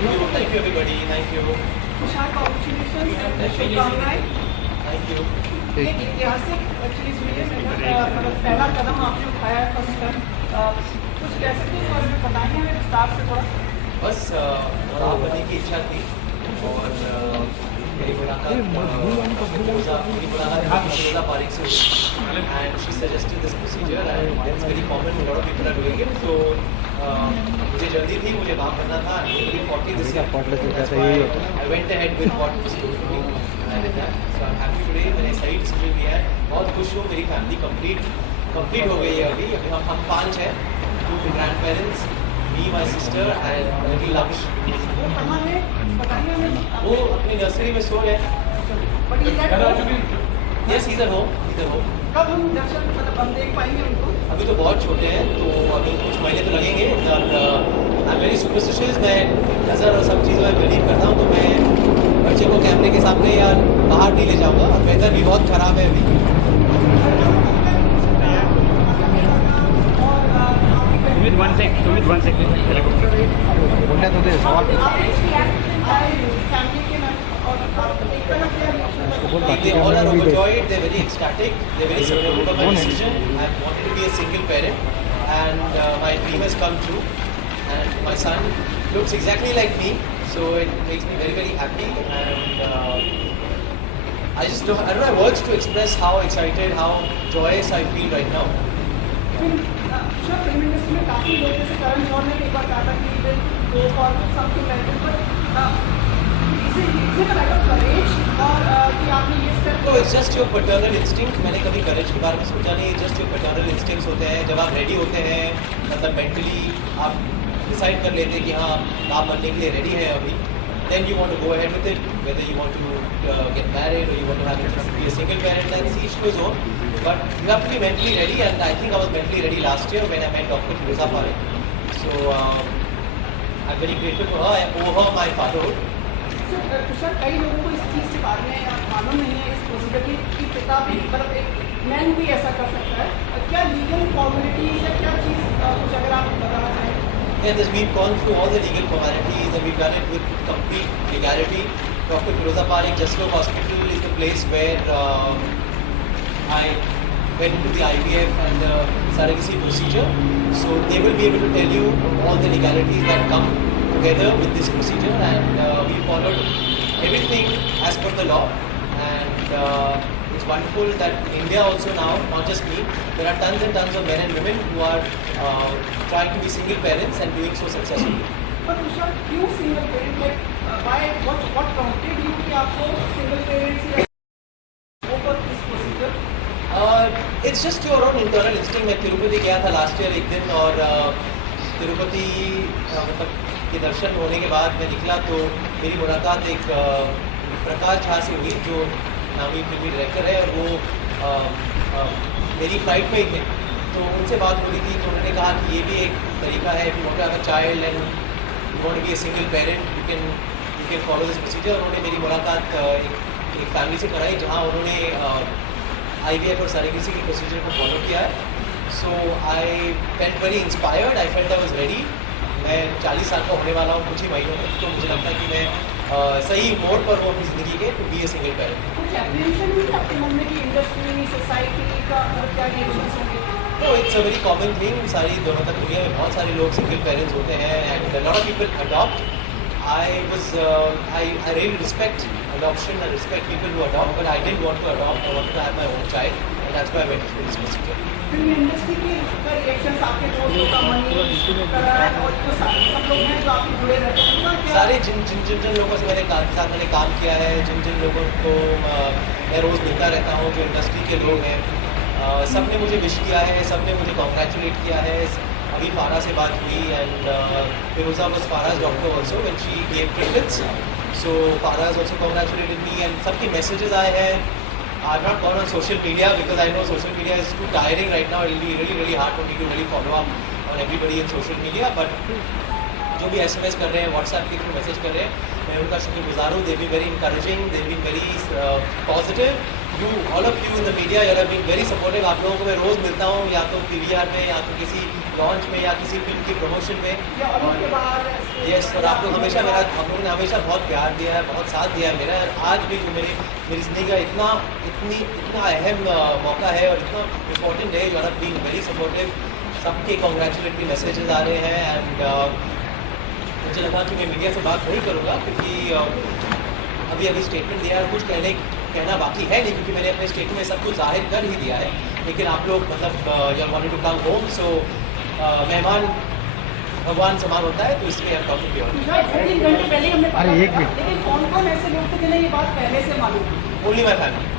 Thank you everybody. Thank you. Thank you. एक ऐतिहासिक चीज़ हुई है मतलब पहला कदम आपने उठाया है फर्स्ट टाइम, कुछ कह सकते हैं और बताएंगे हमें विस्तार से थोड़ा। बस राह बनने की इच्छा थी और मेरी मुलाकात फिरोजा पारिक से हुई and she suggested this procedure and it's very common, lot of people are doing it. तो मुझे जल्दी थी, मुझे काम करना था। 40 this year I went ahead with what was told to me and so I am happy today. मैंने सही डिसीजन लिया है, बहुत खुश हूँ। मेरी फैमिली कंप्लीट हो गई है। अभी हम 5 हैं, 2 grand parents, me, my sister and little लक्ष। वो अपनी नर्सरी में सो रहे हैं। यस, इधर हो। कब हम दर्शन मतलब हम देख पाएंगे उनको? अभी तो बहुत छोटे हैं, तो अभी कुछ महीने तो लगेंगे। और आई एम वेरी सुपरस्टिशियस, मैं नज़र और सब चीज़ों में बिलीव करता हूँ। तो मैं बच्चे को कैमरे के सामने या बाहर नहीं ले जाऊँगा। वेदर भी बहुत ख़राब है अभी। सुमित 1 सेकंड बोलने तो दे सवाल। They all are overjoyed. They're very ecstatic. They're very supportive of my decision. I've wanted to be a single parent, and my dream has come true. And my son looks exactly like me, so it makes me very, very happy. And I don't have words to express how excited, how joyous I feel right now. Film industry में काफ़ी लोग जैसे करण जौहर ने एक बार कहा था कि will go for something like this, but is it a matter of courage और कि आपने ये स्टेप? तो it's just your paternal instinct. मैंने कभी करेज के बारे में सोचा नहीं। जस्ट योर पैटर्नल इंस्टिंक्ट्स होते हैं। जब आप रेडी होते हैं, मतलब मेंटली आप डिसाइड कर लेते हैं कि हाँ आप बनने के लिए रेडी है अभी, then you want to go ahead with it, whether you want to get married or you want to have be a single parent, that's each to his own. But you have to be mentally ready, and I think I was mentally ready last year when I met Dr. Firoza Parekh. So I'm very grateful for her. I owe her my fatherhood. Sir कई लोगों को इस चीज़ के बारे में मालूम नहीं है, इस प्रोसीजर की पिता भी मतलब एक मैन भी ऐसा कर सकता है। क्या लीगल फॉर्मेलिटीज या क्या चीज़ कुछ अगर आप बताना चाहें? Yeah, we've gone through all the legal formalities and we've done it with complete legality. Dr. Firoza Parekh Jaslok Hospital is the place where I went into the IVF and the surrogacy procedure. So they will be able to tell you all the legalities that come together with this procedure, and we followed everything as per the law. And it's wonderful that in India also now, not just me, there are tons and tons of men and women who are trying to be single parents and doing so successfully. But Tushar, क्यों single parent? Like why? What prompted you कि आपको single parents या go for this procedure? It's just your own internal instinct. मैं तिरुपति गया था last year एक दिन, और तिरुपति मतलब के दर्शन होने के बाद मैं निकला तो मेरी मुलाकात एक प्रकाश झा से हुई, जो नामी फिल्मी डायरेक्टर है, और वो मेरी फ्लाइट में ही थे। तो उनसे बात हो रही थी, तो उन्होंने कहा कि ये भी एक तरीका है, if you want to have a child and you want to be a single parent, you can follow this procedure. उन्होंने मेरी मुलाकात एक फैमिली से कराई जहाँ उन्होंने IVF और सरेगेसी के प्रोसीजर को फॉलो किया है। So I felt very inspired, I felt I was ready. मैं 40 साल का होने वाला हूँ कुछ ही महीनों में, तो मुझे लगता है कि मैं सही मोड़ पर हूँ अपनी ज़िंदगी के to be a single parent. कुछ एप्रीहेंशन भी आपके मन में कि इंडस्ट्री सोसाइटी का क्या रिएक्शंस होंगे? तो it's a very common thing. सारी मतलब दुनिया में बहुत सारे लोग सिंगल पेरेंट्स होते हैं and lot of people adopt. I really respect adoption. I respect people who adopt, but I didn't want to adopt. I wanted to have my own child, and that's why I went through this procedure. Film industry के reactions आपके दोस्तों का मनीष करण और जो सब लोग हैं जो आपके जुड़े रहते हैं उनका क्या? सारे जिन लोगों से मैंने काम किया है, जिन लोगों को मैं रोज़ मिलता रहता हूँ, जो इंडस्ट्री के लोग हैं, सब ने मुझे विश किया है, सब ने मुझे कॉन्ग्रेचुलेट किया है। अभी फारा से बात हुई and Firoza was Faraz doctor also when she gave treatments, so Faraz also congratulated me and सबके मैसेजेस आए हैं। I've not gone on social media because I know social media is too tiring right now. It will be really, really hard for me to really follow up on everybody in social media. But जो भी SMS कर रहे हैं, WhatsApp के through message कर रहे हैं, मैं उनका शुक्रगुजार हूँ। They've been very encouraging, they've been very positive, you, all of you in the media, you have been very supportive. आप लोगों को मैं रोज़ मिलता हूँ, या तो PVR में, या तो किसी लॉन्च में, या किसी फिल्म की प्रमोशन में. या ऑडियो के बाहर यस, और आप लोगों ने हमेशा बहुत प्यार दिया है, बहुत साथ दिया है मेरा. आज भी जो मेरी ज़िंदगी का इतना अहम मौका है और इतना इम्पोर्टेंट है, you have been very supportive. सबके कॉन्ग्रेचुलेटरी मैसेजेस आ रहे हैं. एंड मुझे लगा कि मैं मीडिया से बात नहीं करूँगा, क्योंकि अभी स्टेटमेंट दिया है, कुछ कहना बाकी है नहीं, क्योंकि मैंने अपने स्टेटमेंट में सब कुछ जाहिर कर ही दिया है. लेकिन आप लोग मतलब you are wanted to come home, so मेहमान भगवान समान होता है, तो इसलिए हम टॉपिक पे तुषार 3 घंटे पहले हमने अरे, एक मिनट. लेकिन कौन ऐसे लोग थे जिन्हें ये बात पहले से मालूम थी? Only my family.